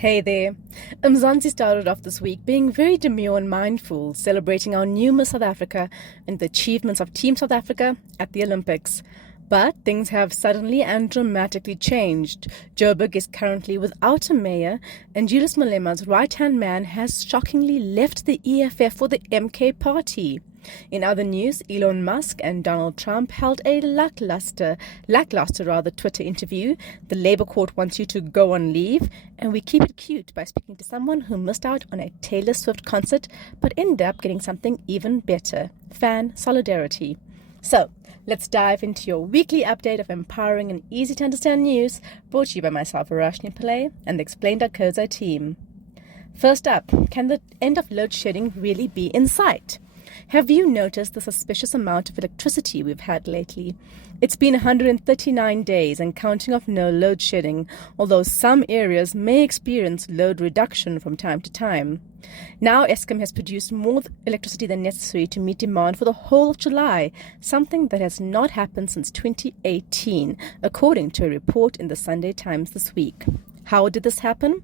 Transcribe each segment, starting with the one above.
Hey there. Mzansi started off this week being very demure and mindful, celebrating our new Miss South Africa and the achievements of Team South Africa at the Olympics. But things have suddenly and dramatically changed. Joburg is currently without a mayor, and Julius Malema's right-hand man has shockingly left the EFF for the MK party. In other news, Elon Musk and Donald Trump held a lackluster Twitter interview. The Labour Court wants you to go on leave, and we keep it cute by speaking to someone who missed out on a Taylor Swift concert but ended up getting something even better: fan solidarity. So, let's dive into your weekly update of empowering and easy to understand news, brought to you by myself, Verashni Pillay, and the Explain.co.za team. First up, can the end of load shedding really be in sight? Have you noticed the suspicious amount of electricity we've had lately? It's been 139 days and counting of no load shedding, although some areas may experience load reduction from time to time. Now Eskom has produced more electricity than necessary to meet demand for the whole of July, something that has not happened since 2018, according to a report in the Sunday Times this week. How did this happen?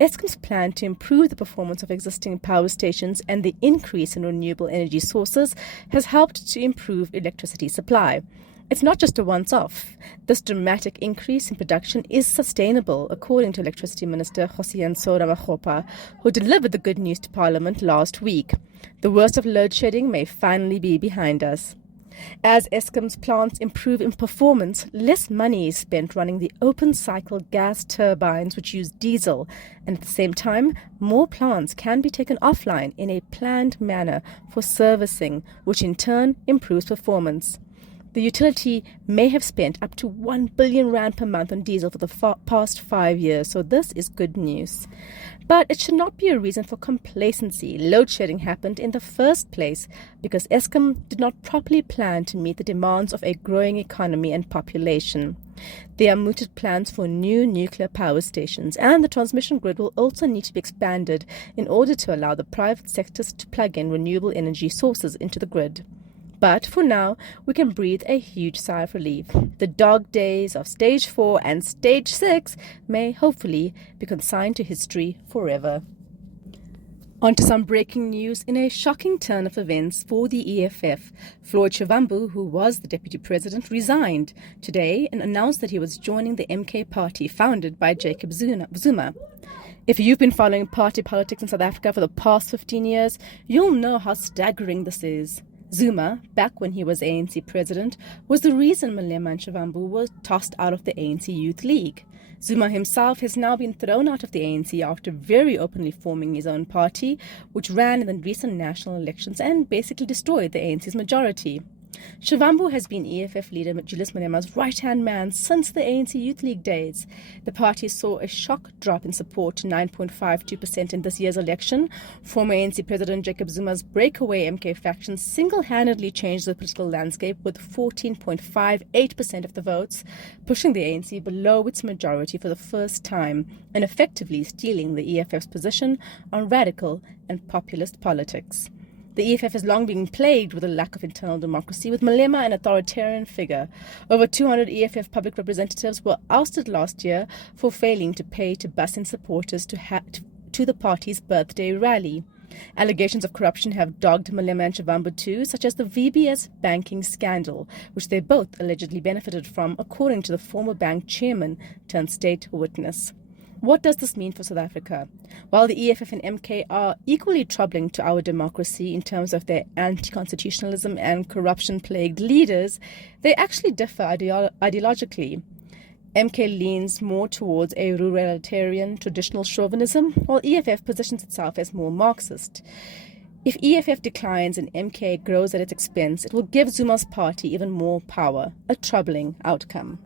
Eskom's plan to improve the performance of existing power stations and the increase in renewable energy sources has helped to improve electricity supply. It's not just a once-off. This dramatic increase in production is sustainable, according to Electricity Minister Hosiyansora Makgopa, who delivered the good news to Parliament last week. The worst of load shedding may finally be behind us. As Eskom's plants improve in performance, less money is spent running the open-cycle gas turbines which use diesel, and at the same time, more plants can be taken offline in a planned manner for servicing, which in turn improves performance. The utility may have spent up to 1 billion rand per month on diesel for the past 5 years, so this is good news. But it should not be a reason for complacency. Load shedding happened in the first place because Eskom did not properly plan to meet the demands of a growing economy and population. There are mooted plans for new nuclear power stations, and the transmission grid will also need to be expanded in order to allow the private sectors to plug in renewable energy sources into the grid. But for now, we can breathe a huge sigh of relief. The dog days of Stage 4 and Stage 6 may hopefully be consigned to history forever. On to some breaking news in a shocking turn of events for the EFF. Floyd Shivambu, who was the deputy president, resigned today and announced that he was joining the MK party founded by Jacob Zuma. If you've been following party politics in South Africa for the past 15 years, you'll know how staggering this is. Zuma, back when he was ANC president, was the reason Malema and Shivambu were tossed out of the ANC Youth League. Zuma himself has now been thrown out of the ANC after very openly forming his own party, which ran in the recent national elections and basically destroyed the ANC's majority. Shivambu has been EFF leader Julius Malema's right-hand man since the ANC Youth League days. The party saw a shock drop in support to 9.52% in this year's election. Former ANC President Jacob Zuma's breakaway MK faction single-handedly changed the political landscape with 14.58% of the votes, pushing the ANC below its majority for the first time and effectively stealing the EFF's position on radical and populist politics. The EFF has long been plagued with a lack of internal democracy, with Malema an authoritarian figure. Over 200 EFF public representatives were ousted last year for failing to pay to bus in supporters to the party's birthday rally. Allegations of corruption have dogged Malema and Shivambu too, such as the VBS banking scandal, which they both allegedly benefited from, according to the former bank chairman turned state witness. What does this mean for South Africa? While the EFF and MK are equally troubling to our democracy in terms of their anti-constitutionalism and corruption-plagued leaders, they actually differ ideologically. MK leans more towards a ruralitarian traditional chauvinism, while EFF positions itself as more Marxist. If EFF declines and MK grows at its expense, it will give Zuma's party even more power, a troubling outcome.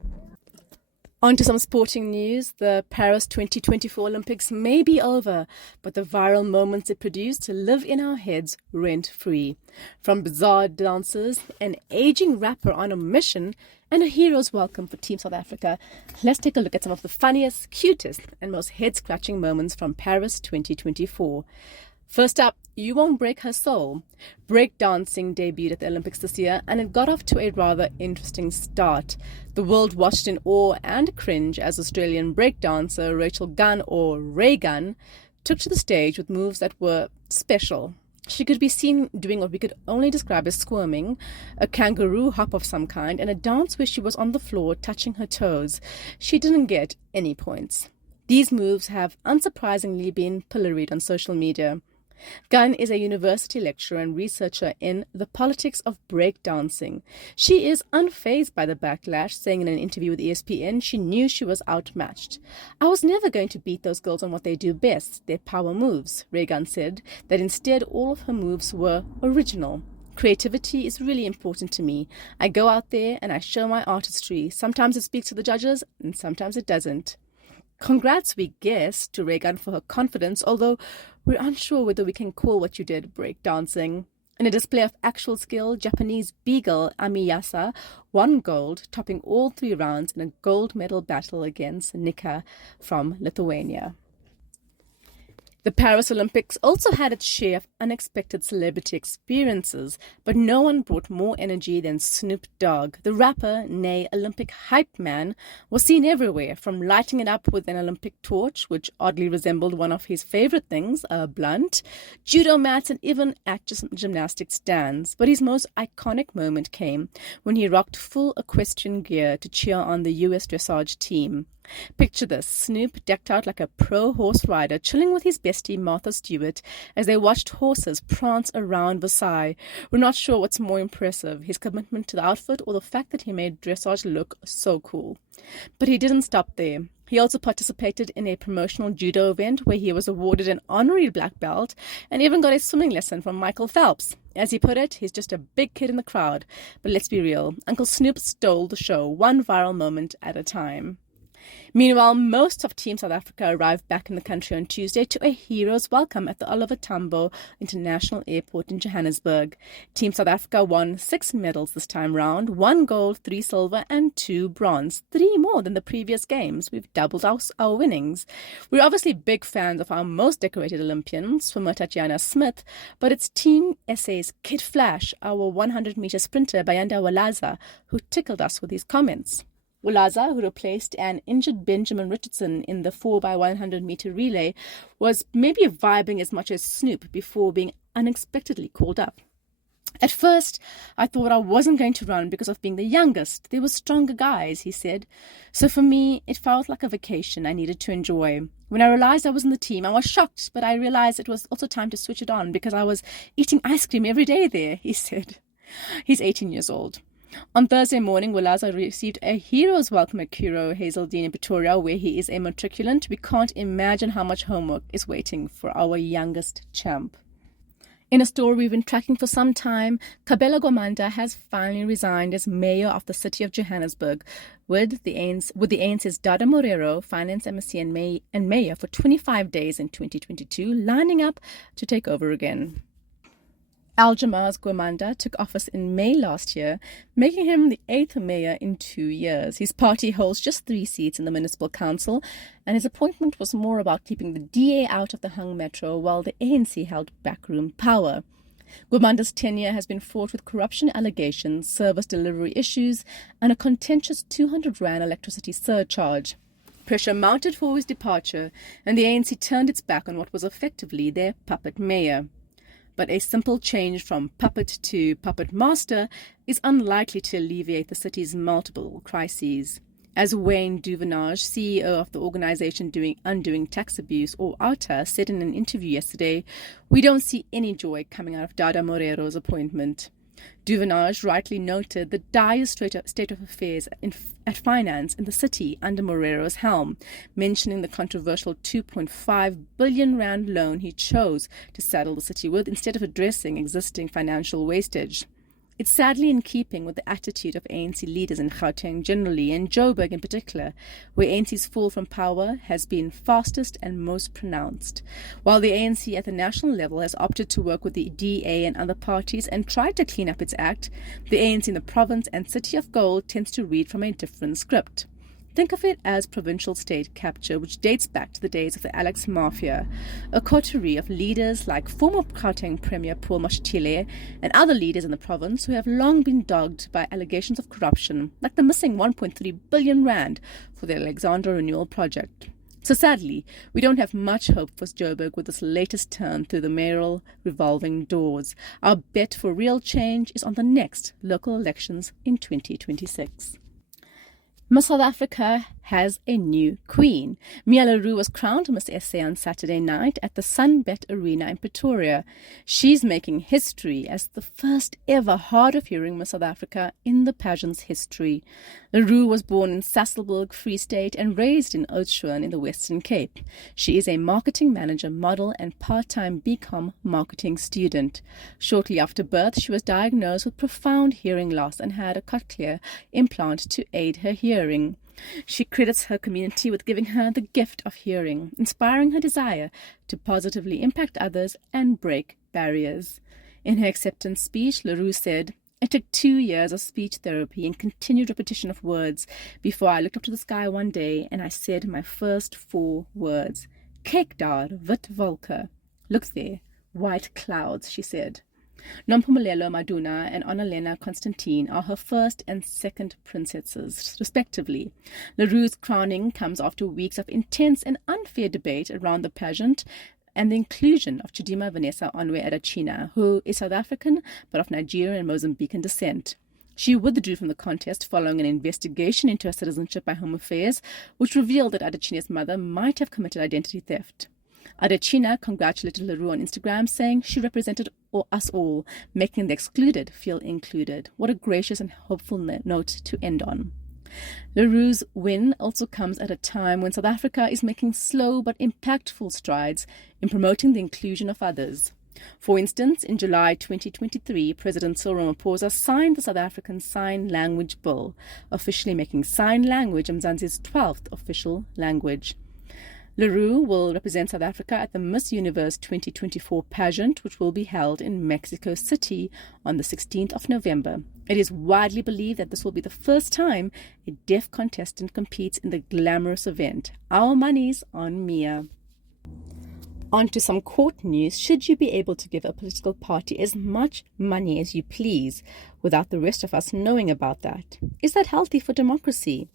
On to some sporting news. The Paris 2024 Olympics may be over, but the viral moments it produced live in our heads rent-free. From bizarre dancers, an aging rapper on a mission, and a hero's welcome for Team South Africa, let's take a look at some of the funniest, cutest, and most head-scratching moments from Paris 2024. First up, You Won't Break Her Soul. Breakdancing debuted at the Olympics this year, and it got off to a rather interesting start. The world watched in awe and cringe as Australian breakdancer Rachel Gunn, or Ray Gunn, took to the stage with moves that were special. She could be seen doing what we could only describe as squirming, a kangaroo hop of some kind, and a dance where she was on the floor touching her toes. She didn't get any points. These moves have unsurprisingly been pilloried on social media. Gunn is a university lecturer and researcher in the politics of breakdancing. She is unfazed by the backlash, saying in an interview with ESPN she knew she was outmatched. "I was never going to beat those girls on what they do best, their power moves," Ray Gunn said, that instead all of her moves were original. "Creativity is really important to me. I go out there and I show my artistry. Sometimes it speaks to the judges and sometimes it doesn't." Congrats, we guess, to Ray Gunn for her confidence, although we're unsure whether we can call what you did breakdancing. In a display of actual skill, Japanese beagle Amiyasa won gold, topping all 3 rounds in a gold medal battle against Nika from Lithuania. The Paris Olympics also had its share of unexpected celebrity experiences, but no one brought more energy than Snoop Dogg. The rapper, nay Olympic hype man, was seen everywhere, from lighting it up with an Olympic torch, which oddly resembled one of his favorite things, a blunt, judo mats, and even at gymnastic stands. But his most iconic moment came when he rocked full equestrian gear to cheer on the US dressage team. Picture this: Snoop decked out like a pro horse rider, chilling with his bestie Martha Stewart as they watched horses prance around Versailles. We're not sure what's more impressive, his commitment to the outfit or the fact that he made dressage look so cool. But he didn't stop there. He also participated in a promotional judo event where he was awarded an honorary black belt and even got a swimming lesson from Michael Phelps. As he put it, he's just a big kid in the crowd. But let's be real, Uncle Snoop stole the show, one viral moment at a time. Meanwhile, most of Team South Africa arrived back in the country on Tuesday to a hero's welcome at the Oliver Tambo International Airport in Johannesburg. Team South Africa won 6 medals this time round, 1 gold, 3 silver and 2 bronze, 3 more than the previous games. We've doubled our winnings. We're obviously big fans of our most decorated Olympian, swimmer Tatiana Smith, but it's Team SA's Kid Flash, our 100-meter sprinter Bayanda Walaza, who tickled us with his comments. Walaza, who replaced an injured Benjamin Richardson in the 4x100-meter relay, was maybe vibing as much as Snoop before being unexpectedly called up. "At first, I thought I wasn't going to run because of being the youngest. There were stronger guys," he said. "So for me, it felt like a vacation I needed to enjoy. When I realized I was in the team, I was shocked, but I realized it was also time to switch it on because I was eating ice cream every day there," he said. He's 18 years old. On Thursday morning, Walaza received a hero's welcome at Curro Hazeldean in Pretoria, where he is a matriculant. We can't imagine how much homework is waiting for our youngest champ. In a story we've been tracking for some time, Kabelo Gwamanda has finally resigned as mayor of the city of Johannesburg, with the ANC's Dada Morero, finance emissary and mayor for 25 days in 2022, lining up to take over again. Al-Jamar's Gwamanda took office in May last year, making him the 8th mayor in 2 years. His party holds just 3 seats in the municipal council, and his appointment was more about keeping the DA out of the hung metro while the ANC held backroom power. Gwamanda's tenure has been fraught with corruption allegations, service delivery issues, and a contentious 200 rand electricity surcharge. Pressure mounted for his departure, and the ANC turned its back on what was effectively their puppet mayor. But a simple change from puppet to puppet master is unlikely to alleviate the city's multiple crises. As Wayne Duvenage, CEO of the organization Undoing Tax Abuse, or OUTA, said in an interview yesterday, "We don't see any joy coming out of Dada Morero's appointment." Duvenage rightly noted the dire state of affairs at finance in the city under Morero's helm, mentioning the controversial 2.5 billion rand loan he chose to saddle the city with instead of addressing existing financial wastage. It's sadly in keeping with the attitude of ANC leaders in Gauteng generally and Joburg in particular, where ANC's fall from power has been fastest and most pronounced. While the ANC at the national level has opted to work with the DA and other parties and tried to clean up its act, the ANC in the province and City of Gold tends to read from a different script. Think of it as provincial state capture, which dates back to the days of the Alex Mafia, a coterie of leaders like former Gauteng Premier Paul Mashatile and other leaders in the province who have long been dogged by allegations of corruption, like the missing 1.3 billion rand for the Alexandra Renewal Project. So sadly, we don't have much hope for Joburg with this latest turn through the mayoral revolving doors. Our bet for real change is on the next local elections in 2026. Miss South Africa has a new queen. Mia Leroux was crowned Miss SA on Saturday night at the Sunbet Arena in Pretoria. She's making history as the first ever hard-of-hearing Miss South Africa in the pageant's history. Leroux was born in Sasolburg, Free State, and raised in Oudtshoorn in the Western Cape. She is a marketing manager, model, and part-time BCom marketing student. Shortly after birth, she was diagnosed with profound hearing loss and had a cochlear implant to aid her hearing. She credits her community with giving her the gift of hearing, inspiring her desire to positively impact others and break barriers. In her acceptance speech, Leroux said, "It took 2 years of speech therapy and continued repetition of words before I looked up to the sky one day and I said my first 4 words. Kyk daar, wit wolke. Look there, white clouds," she said. Nompumelelo Maduna and Annalena Constantine are her first and second princesses, respectively. Leroux's crowning comes after weeks of intense and unfair debate around the pageant and the inclusion of Chidima Vanessa Onwe Adachina, who is South African but of Nigerian and Mozambican descent. She withdrew from the contest following an investigation into her citizenship by Home Affairs, which revealed that Adachina's mother might have committed identity theft. Adachina congratulated Leroux on Instagram, saying she represented us all, making the excluded feel included. What a gracious and hopeful note to end on. Leroux's win also comes at a time when South Africa is making slow but impactful strides in promoting the inclusion of others. For instance, in July 2023, President Cyril Ramaphosa signed the South African Sign Language Bill, officially making sign language Mzansi's 12th official language. Leroux will represent South Africa at the Miss Universe 2024 pageant, which will be held in Mexico City on the 16th of November. It is widely believed that this will be the first time a deaf contestant competes in the glamorous event. Our money's on Mia. On to some court news. Should you be able to give a political party as much money as you please without the rest of us knowing about that? Is that healthy for democracy?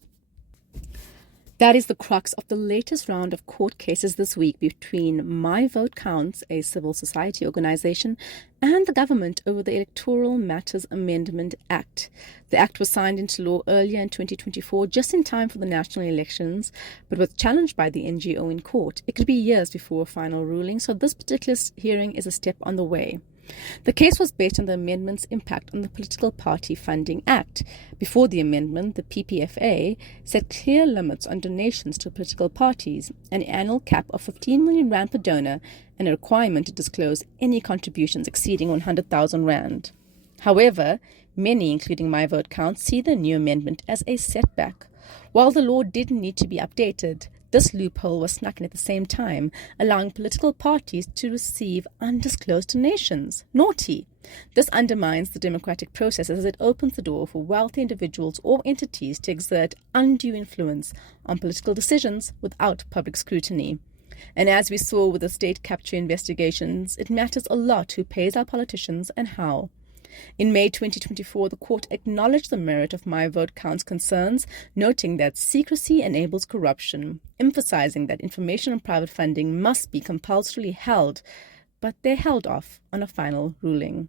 That is the crux of the latest round of court cases this week between My Vote Counts, a civil society organization, and the government over the Electoral Matters Amendment Act. The act was signed into law earlier in 2024, just in time for the national elections, but was challenged by the NGO in court. It could be years before a final ruling, so this particular hearing is a step on the way. The case was based on the amendment's impact on the Political Party Funding Act. Before the amendment, the PPFA set clear limits on donations to political parties, an annual cap of 15 million rand per donor, and a requirement to disclose any contributions exceeding 100,000 rand. However, many, including My Vote Counts, see the new amendment as a setback. While the law didn't need to be updated, this loophole was snuck in at the same time, allowing political parties to receive undisclosed donations. Naughty! This undermines the democratic process as it opens the door for wealthy individuals or entities to exert undue influence on political decisions without public scrutiny. And as we saw with the state capture investigations, it matters a lot who pays our politicians and how. In May 2024, the court acknowledged the merit of My Vote Counts concerns, noting that secrecy enables corruption, emphasizing that information on private funding must be compulsorily held, but they held off on a final ruling.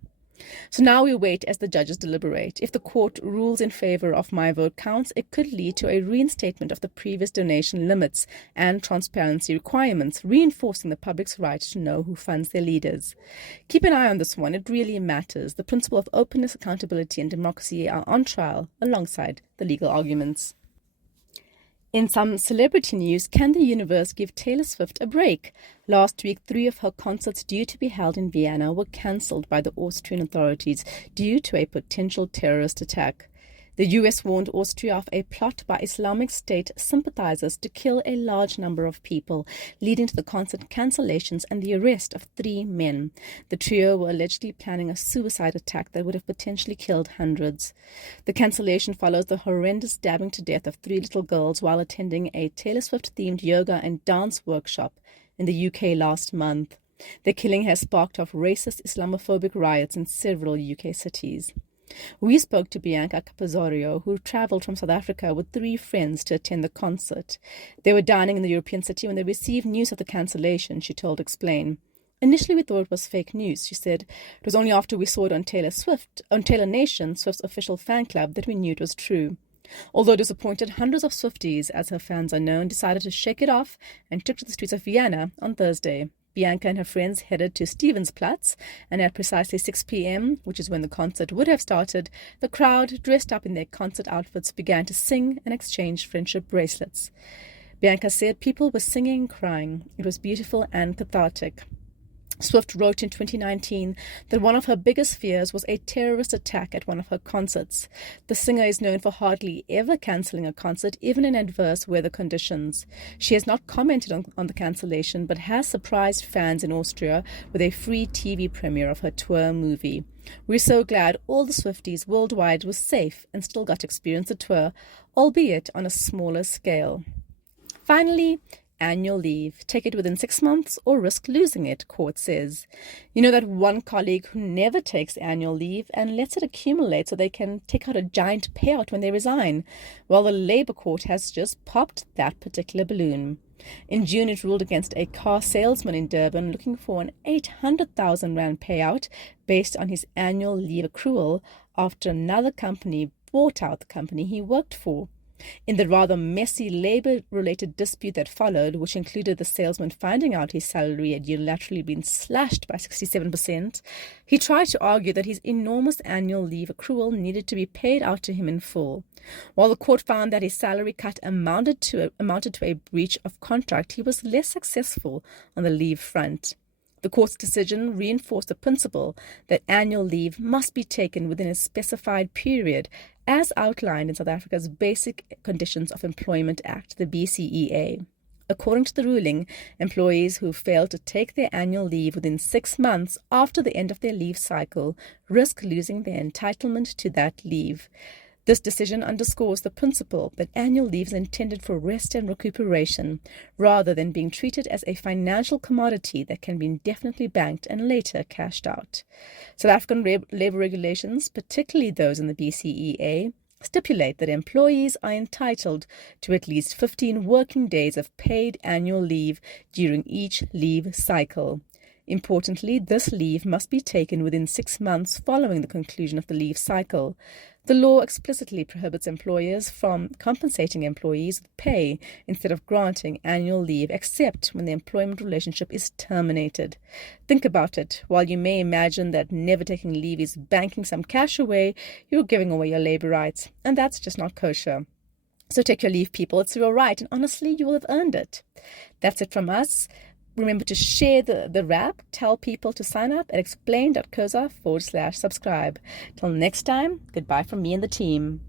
So now we wait as the judges deliberate. If the court rules in favor of My Vote Counts, it could lead to a reinstatement of the previous donation limits and transparency requirements, reinforcing the public's right to know who funds their leaders. Keep an eye on this one. It really matters. The principle of openness, accountability, and democracy are on trial alongside the legal arguments. In some celebrity news, can the universe give Taylor Swift a break? Last week, 3 of her concerts due to be held in Vienna were cancelled by the Austrian authorities due to a potential terrorist attack. The US warned Austria of a plot by Islamic State sympathizers to kill a large number of people, leading to the concert cancellations and the arrest of 3 men. The trio were allegedly planning a suicide attack that would have potentially killed hundreds. The cancellation follows the horrendous stabbing to death of 3 little girls while attending a Taylor Swift-themed yoga and dance workshop in the UK last month. The killing has sparked off racist Islamophobic riots in several UK cities. We spoke to Bianca Capozorio, who travelled from South Africa with 3 friends to attend the concert. They were dining in the European city when they received news of the cancellation, she told Explain. Initially, we thought it was fake news, she said. It was only after we saw it on Taylor Nation, Swift's official fan club, that we knew it was true. Although disappointed, hundreds of Swifties, as her fans are known, decided to shake it off and took to the streets of Vienna on Thursday. Bianca and her friends headed to Stephansplatz, and at precisely 6 p.m., which is when the concert would have started, the crowd, dressed up in their concert outfits, began to sing and exchange friendship bracelets. Bianca said people were singing and crying. It was beautiful and cathartic. Swift wrote in 2019 that one of her biggest fears was a terrorist attack at one of her concerts. The singer is known for hardly ever cancelling a concert, even in adverse weather conditions. She has not commented on the cancellation, but has surprised fans in Austria with a free TV premiere of her tour movie. We're so glad all the Swifties worldwide were safe and still got to experience the tour, albeit on a smaller scale. Finally, annual leave. Take it within 6 months or risk losing it, court says. You know that one colleague who never takes annual leave and lets it accumulate so they can take out a giant payout when they resign? Well, the Labour Court has just popped that particular balloon. In June, it ruled against a car salesman in Durban looking for an 800,000 rand payout based on his annual leave accrual after another company bought out the company he worked for. In the rather messy labour-related dispute that followed, which included the salesman finding out his salary had unilaterally been slashed by 67%, he tried to argue that his enormous annual leave accrual needed to be paid out to him in full. While the court found that his salary cut amounted to a breach of contract, he was less successful on the leave front. The court's decision reinforced the principle that annual leave must be taken within a specified period, as outlined in South Africa's Basic Conditions of Employment Act, the BCEA. According to the ruling, employees who fail to take their annual leave within 6 months after the end of their leave cycle risk losing their entitlement to that leave. This decision underscores the principle that annual leave is intended for rest and recuperation, rather than being treated as a financial commodity that can be indefinitely banked and later cashed out. South African labour regulations, particularly those in the BCEA, stipulate that employees are entitled to at least 15 working days of paid annual leave during each leave cycle. Importantly, this leave must be taken within 6 months following the conclusion of the leave cycle. The law explicitly prohibits employers from compensating employees with pay instead of granting annual leave, except when the employment relationship is terminated. Think about it. While you may imagine that never taking leave is banking some cash away, you're giving away your labor rights, and that's just not kosher. So take your leave, people. It's your right, and honestly, you will have earned it. That's it from us. Remember to share the wrap, tell people to sign up at explain.coza/subscribe. Till next time, goodbye from me and the team.